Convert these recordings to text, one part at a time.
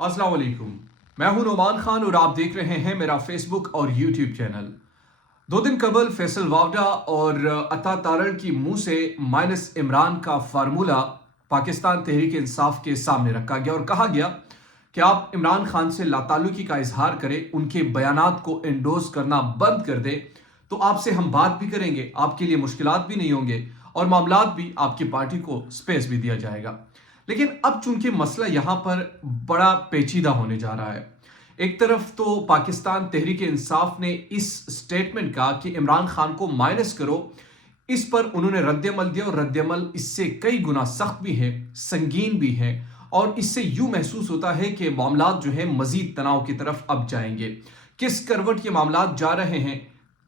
अस्सलाम वालेकुम। मैं हूं नोमान खान और आप देख रहे हैं मेरा फेसबुक और यूट्यूब चैनल। 2 दिन कबल फैसल वावडा और अता तारड़ की मुंह से माइनस इमरान का फार्मूला पाकिस्तान तहरीक इंसाफ के सामने रखा गया और कहा गया कि आप इमरान खान से लाताल्लुकी का इजहार करें, उनके बयानात को एंडोर्स करना बंद कर दें तो आपसे हम बात भी करेंगे, आपके लिए मुश्किलात भी नहीं होंगे और मामलात भी आपकी पार्टी को स्पेस भी दिया जाएगा। लेकिन अब चूंकि मसला यहां पर बड़ा पेचीदा होने जा रहा है। एक तरफ तो पाकिस्तान तहरीक इंसाफ ने इस स्टेटमेंट का कि इमरान खान को माइनस करो, इस पर उन्होंने रद्दमल दिया और रद्दमल इससे कई गुना सख्त भी है, संगीन भी है और इससे यूं महसूस होता है कि मामलात जो है मजीद तनाव की तरफ अब जाएंगे। किस करवट ये मामलात जा रहे हैं,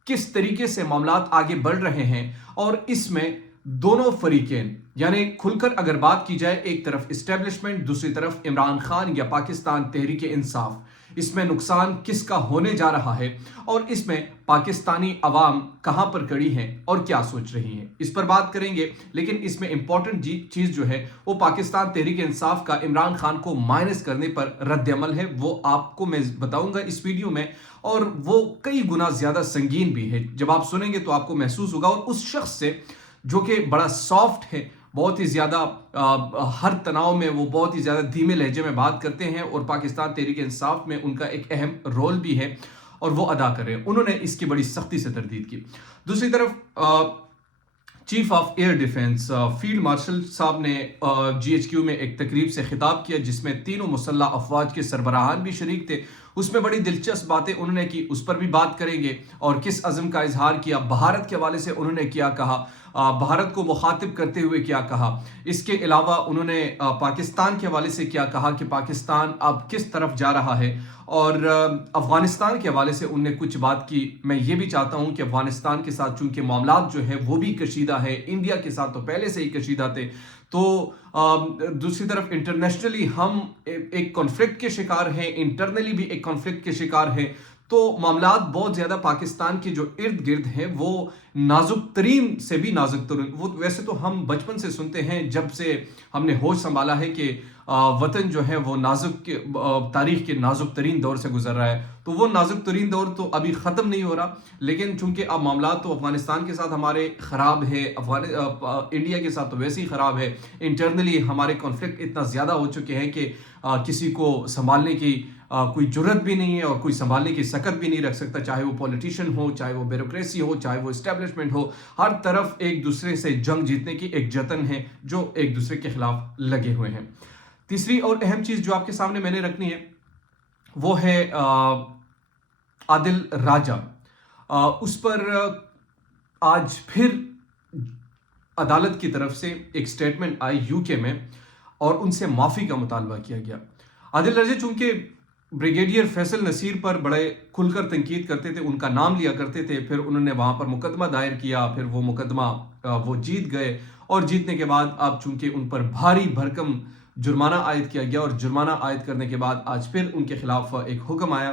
किस तरीके से मामलात आगे बढ़ रहे हैं और इसमें दोनों फरीकें यानी खुलकर अगर बात की जाए, एक तरफ इस्टेब्लिशमेंट, दूसरी तरफ इमरान खान या पाकिस्तान तहरीक इंसाफ, इसमें नुकसान किसका होने जा रहा है और इसमें पाकिस्तानी अवाम कहां पर खड़ी हैं और क्या सोच रही हैं, इस पर बात करेंगे। लेकिन इसमें इंपॉर्टेंट चीज जो है वो पाकिस्तान तहरीक इंसाफ का इमरान खान को माइनस करने पर रद्दमल है, वो आपको मैं बताऊंगा इस वीडियो में और वो कई गुना ज्यादा संगीन भी है। जब आप सुनेंगे तो आपको महसूस होगा और उस शख्स से जो कि बड़ा सॉफ्ट है, बहुत ही ज़्यादा हर तनाव में वो बहुत ही ज़्यादा धीमे लहजे में बात करते हैं और पाकिस्तान तहरीक इंसाफ में उनका एक अहम रोल भी है और वो अदा कर रहे हैं, उन्होंने इसकी बड़ी सख्ती से तरदीद की। दूसरी तरफ chief of air defence field marshal साहब ने GHQ में एक तकरीब से खिताब किया जिसमें तीनों मुसल्लह अफवाज के सरबराहान भी शरीक थे। उसमें बड़ी दिलचस्प बातें उन्होंने की, उस पर भी बात करेंगे और किस अज़म का इजहार किया, भारत के हवाले से उन्होंने क्या कहा, भारत को मुखातिब करते हुए क्या कहा। इसके अलावा उन्होंने पाकिस्तान के हवाले से क्या कहा कि पाकिस्तान अब किस तरफ जा रहा है और अफगानिस्तान के हवाले से उनने कुछ बात की। मैं ये भी चाहता हूँ कि अफगानिस्तान के साथ चूंकि मामलात जो है वो भी कशीदा है, इंडिया के साथ तो पहले से ही कशीदा थे, तो दूसरी तरफ इंटरनेशनली हम एक कॉन्फ्लिक्ट के शिकार हैं, इंटरनली भी एक कॉन्फ्लिक्ट के शिकार हैं, तो मामलात बहुत ज़्यादा पाकिस्तान के जो इर्द गिर्द हैं वो नाजुक तरीन से भी नाजुक तरीन। वो वैसे तो हम बचपन से सुनते हैं, जब से हमने होश संभाला है कि वतन जो है वो नाजुक तारीख के नाजुक तरीन दौर से गुजर रहा है, तो वो नाजुक तरीन दौर तो अभी ख़त्म नहीं हो रहा। लेकिन चूंकि अब मामलात तो अफगानिस्तान के साथ हमारे ख़राब है, इंडिया के साथ तो वैसे ही ख़राब है, इंटरनली हमारे कॉन्फ्लिक्ट इतना ज़्यादा हो चुके हैं कि किसी को संभालने की कोई जुर्रत भी नहीं है और कोई संभालने की सकत भी नहीं रख सकता, चाहे वो पॉलिटिशियन हो, चाहे वो ब्यूरोक्रेसी हो, चाहे वो इस्टेब्लिशमेंट हो। हर तरफ एक दूसरे से जंग जीतने की एक जतन है जो एक दूसरे के खिलाफ लगे हुए हैं। तीसरी और अहम चीज जो आपके सामने मैंने रखनी है वो है आदिल राजा। उस पर आज फिर अदालत की तरफ से एक स्टेटमेंट आई यूके में और उनसे माफी का मुतालबा किया गया। आदिल राजा चूंकि ब्रिगेडियर फैसल नसीर पर बड़े खुलकर तनकीद करते थे, उनका नाम लिया करते थे, फिर उन्होंने वहां पर मुकदमा दायर किया, फिर वो मुकदमा वो जीत गए और जीतने के बाद अब चूंकि उन पर भारी भरकम जुर्माना आयद किया गया और जुर्माना आयद करने के बाद आज फिर उनके खिलाफ एक हुक्म आया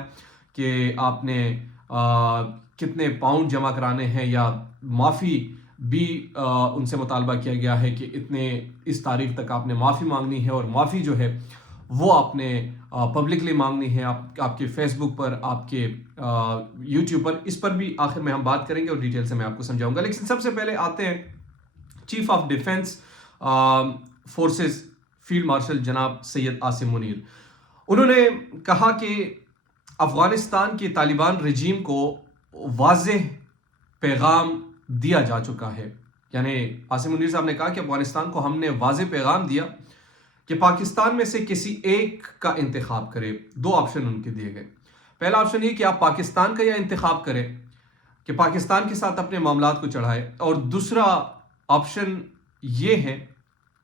कि आपने कितने पाउंड जमा कराने हैं या माफ़ी भी उनसे मुतालबा किया गया है कि इतने इस तारीख तक आपने माफ़ी मांगनी है और माफ़ी जो है वो आपने पब्लिकली मांगनी है, आपके फेसबुक पर, आपके यूट्यूब पर। इस पर भी आखिर में हम बात करेंगे और डिटेल से मैं आपको समझाऊंगा। लेकिन सबसे पहले आते हैं chief of defence forces field marshal जनाब सैयद आसिम मुनीर। उन्होंने कहा कि अफगानिस्तान के तालिबान रजीम को वाज़ेह पैगाम दिया जा चुका है। यानी आसिम मुनीर साहब ने कहा कि अफगानिस्तान को हमने वाज़ेह पैगाम दिया कि पाकिस्तान में से किसी एक का इंतखाब करे। 2 ऑप्शन उनके दिए गए। पहला ऑप्शन ये कि आप पाकिस्तान का यह इंतखाब करें कि पाकिस्तान के साथ अपने मामलात को चढ़ाए, और दूसरा ऑप्शन ये है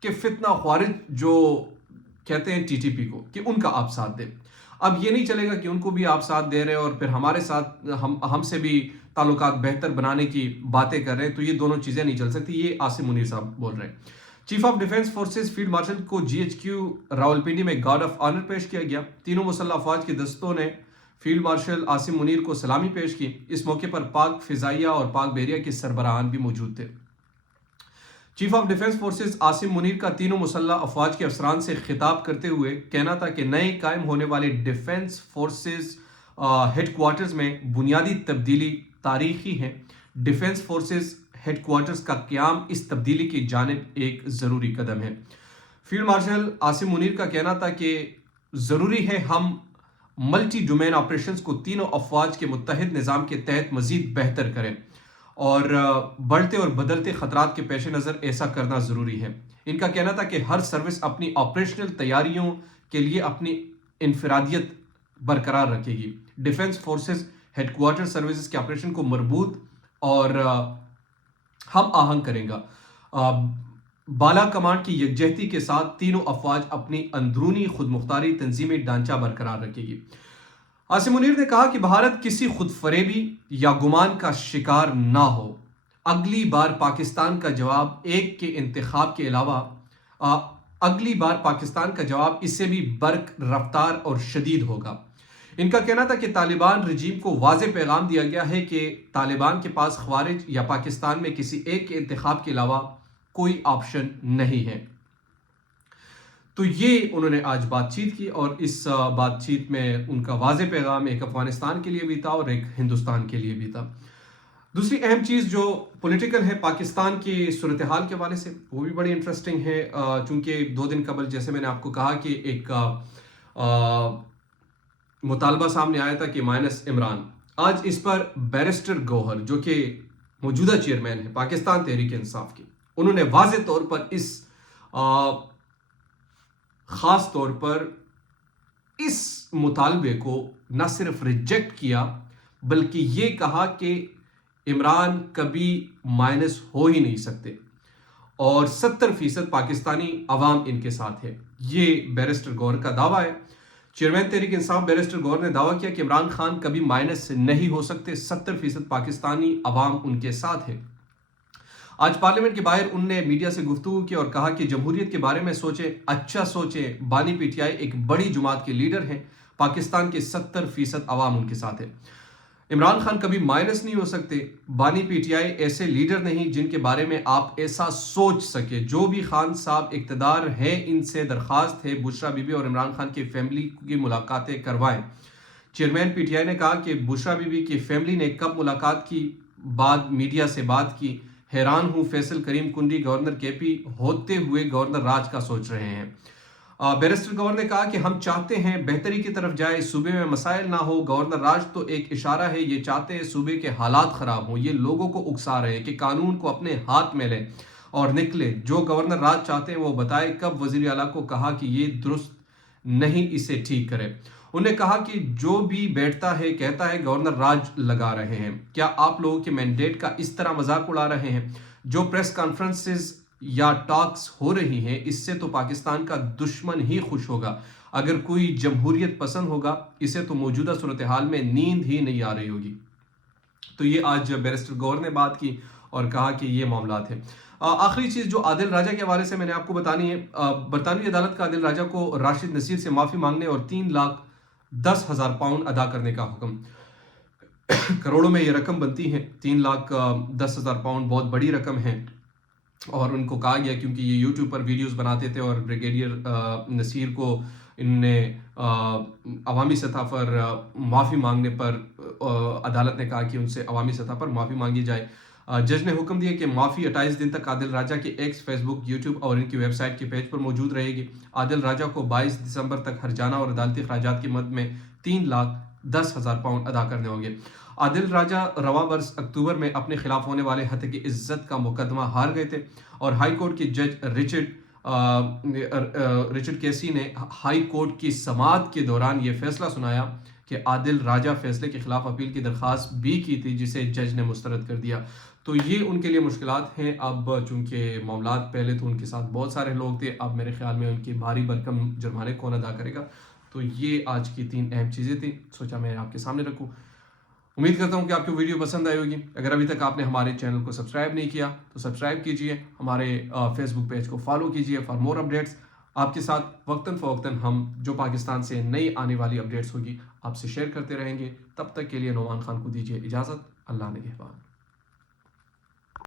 कि फितना ख्वारिज जो कहते हैं TTP को, कि उनका आप साथ दें। अब ये नहीं चलेगा कि उनको भी आप साथ दे रहे हैं और फिर हमारे साथ हमसे भी ताल्लुकात बेहतर बनाने की बातें कर रहे हैं, तो ये दोनों चीज़ें नहीं चल सकती। ये आसिम मुनीर साहब बोल रहे हैं। Chief of defence forces field marshal को GHQ रावलपिंडी में गार्ड ऑफ ऑनर पेश किया गया। तीनों मुसल्लह अफवाज के दस्तों ने फील्ड मार्शल आसिम मुनीर को सलामी पेश की। इस मौके पर पाक फिजाइया और पाक बहरिया के सरबराहान भी मौजूद थे। Chief of defence forces Asim Munir کا تینوں مسلح افواج کے افسران سے خطاب کرتے ہوئے کہنا تھا کہ نئے قائم ہونے والے ڈیفنس فورسز ہیڈ کوارٹرز میں بنیادی تبدیلی تاریخی ہے. ڈیفنس فورسز ہیڈ کوارٹرز کا قیام اس تبدیلی کی جانب ایک ضروری قدم ہے. فیلڈ مارشل عاصم منیر کا کہنا تھا کہ ضروری ہے ہم ملٹی ڈومین آپریشنز کو تینوں افواج کے متحد نظام کے تحت مزید بہتر کریں اور بڑھتے اور بدلتے خطرات کے پیش نظر ایسا کرنا ضروری ہے. ان کا کہنا تھا کہ ہر سروس اپنی آپریشنل تیاریوں کے لیے اپنی انفرادیت برقرار رکھے گی. Defence forces headquarter services کے آپریشن کو مربوط اور ہم آہنگ کرے گا. بالا کمانڈ کی یکجہتی کے ساتھ تینوں افواج اپنی اندرونی خود مختاری تنظیمی ڈھانچہ برقرار رکھے گی. عاصم منیر نے کہا کہ بھارت کسی خود فریبی یا گمان کا شکار نہ ہو. اگلی بار پاکستان کا جواب ایک کے انتخاب کے علاوہ اگلی بار پاکستان کا جواب اس سے بھی برق رفتار اور شدید ہوگا. ان کا کہنا تھا کہ طالبان رجیم کو واضح پیغام دیا گیا ہے کہ طالبان کے پاس خوارج یا پاکستان میں کسی ایک کے انتخاب کے علاوہ کوئی آپشن نہیں ہے. تو یہ انہوں نے آج بات چیت کی اور اس بات چیت میں ان کا واضح پیغام ایک افغانستان کے لیے بھی تھا اور ایک ہندوستان کے لیے بھی تھا. دوسری اہم چیز جو پولیٹیکل ہے پاکستان کی صورتحال کے حوالے سے وہ بھی بڑی انٹرسٹنگ ہے. چونکہ 2 دن قبل جیسے میں نے آپ کو کہا کہ ایک مطالبہ سامنے آیا تھا کہ مائنس عمران. آج اس پر بیرسٹر گوہر جو کہ موجودہ چیئرمین ہے پاکستان تحریک انصاف کی، انہوں نے واضح طور پر اس خاص طور پر اس مطالبے کو نہ صرف ریجیکٹ کیا بلکہ یہ کہا کہ عمران کبھی مائنس ہو ہی نہیں سکتے اور 70% پاکستانی عوام ان کے ساتھ ہے. یہ بیرسٹر گوہر کا دعویٰ ہے. چیئرمین تحریک انصاف بیرسٹر گوہر نے دعویٰ کیا کہ عمران خان کبھی مائنس نہیں ہو سکتے، 70% پاکستانی عوام ان کے ساتھ ہے. آج پارلیمنٹ کے باہر ان نے میڈیا سے گفتگو کی اور کہا کہ جمہوریت کے بارے میں سوچیں، اچھا سوچیں. بانی پی ٹی آئی ایک بڑی جماعت کے لیڈر ہیں، پاکستان کے 70% عوام ان کے ساتھ ہے. عمران خان کبھی مائنس نہیں ہو سکتے. بانی پی ٹی آئی ایسے لیڈر نہیں جن کے بارے میں آپ ایسا سوچ سکے. جو بھی خان صاحب اقتدار ہے ان سے درخواست ہے بشرا بی بی اور عمران خان کی فیملی کی ملاقاتیں کروائیں. چیئرمین پی ٹی آئی نے کہا کہ بشرا بی بی کی فیملی نے کب ملاقات کی، بعد میڈیا سے بات کی. حیران ہوں فیصل کریم کنڈی گورنر کے پی ہوتے ہوئے گورنر راج کا سوچ رہے ہیں. بیرسٹر گورنر نے کہا کہ ہم چاہتے ہیں بہتری کی طرف جائے، صوبے میں مسائل نہ ہو. گورنر راج تو ایک اشارہ ہے، یہ چاہتے ہیں صوبے کے حالات خراب ہوں. یہ لوگوں کو اکسا رہے ہیں کہ قانون کو اپنے ہاتھ میں لیں اور نکلے. جو گورنر راج چاہتے ہیں وہ بتائے. کب وزیر اعلیٰ کو کہا کہ یہ درست نہیں، اسے ٹھیک کرے. انہوں نے کہا کہ جو بھی بیٹھتا ہے کہتا ہے گورنر راج لگا رہے ہیں. کیا آپ لوگوں کے مینڈیٹ کا اس طرح مذاق اڑا رہے ہیں؟ جو پریس کانفرنسز یا ٹاکس ہو رہی ہیں اس سے تو پاکستان کا دشمن ہی خوش ہوگا. اگر کوئی جمہوریت پسند ہوگا اسے تو موجودہ صورتحال میں نیند ہی نہیں آ رہی ہوگی. تو یہ آج بیرسٹر گوہر نے بات کی اور کہا کہ یہ معاملات ہیں. آخری چیز جو عادل راجہ کے حوالے سے میں نے آپ کو بتانی ہے، برطانوی عدالت کا عادل راجہ کو راشد نصیر سے معافی مانگنے اور 3,10,000 پاؤنڈ ادا کرنے کا حکم. کروڑوں میں یہ رقم بنتی ہے. 3,10,000 پاؤنڈ بہت بڑی رقم ہے اور ان کو کہا گیا کیونکہ یہ یوٹیوب پر ویڈیوز بناتے تھے اور بریگیڈیئر نصیر کو ان نے عوامی سطح پر معافی مانگنے پر عدالت نے کہا کہ ان سے عوامی سطح پر معافی مانگی جائے. جج نے حکم دیا کہ معافی 28 دن تک عادل راجہ کے ایکس، فیس بک، یوٹیوب اور ان کی ویب سائٹ کے پیج پر موجود رہے گی. عادل راجہ کو 22 دسمبر تک ہرجانہ اور عدالتی اخراجات کی مد میں 3,10,000 پاؤنڈ ادا کرنے ہوں گے. عادل راجہ رواں برس اکتوبر میں اپنے خلاف ہونے والے ہتک عزت کا مقدمہ ہار گئے تھے اور ہائی کورٹ کے جج رچرڈ کیسی نے ہائی کورٹ کی سماعت کے دوران یہ فیصلہ سنایا کہ عادل راجہ فیصلے کے خلاف اپیل کی درخواست بھی کی تھی جسے جج نے مسترد کر دیا. تو یہ ان کے لیے مشکلات ہیں. اب چونکہ معاملات پہلے تو ان کے ساتھ بہت سارے لوگ تھے، اب میرے خیال میں ان کی بھاری بھرکم جرمانے کون ادا کرے گا. تو یہ آج کی 3 اہم چیزیں تھیں، سوچا میں آپ کے سامنے رکھوں. امید کرتا ہوں کہ آپ کو ویڈیو پسند آئی ہوگی. اگر ابھی تک آپ نے ہمارے چینل کو سبسکرائب نہیں کیا تو سبسکرائب کیجئے، ہمارے فیس بک پیج کو فالو کیجئے فار مور اپڈیٹس. آپ کے ساتھ وقتاً فوقتاً ہم جو پاکستان سے نئی آنے والی اپڈیٹس ہوگی آپ سے شیئر کرتے رہیں گے. تب تک کے لیے نعمان خان کو دیجیے اجازت. اللہ نگہبان.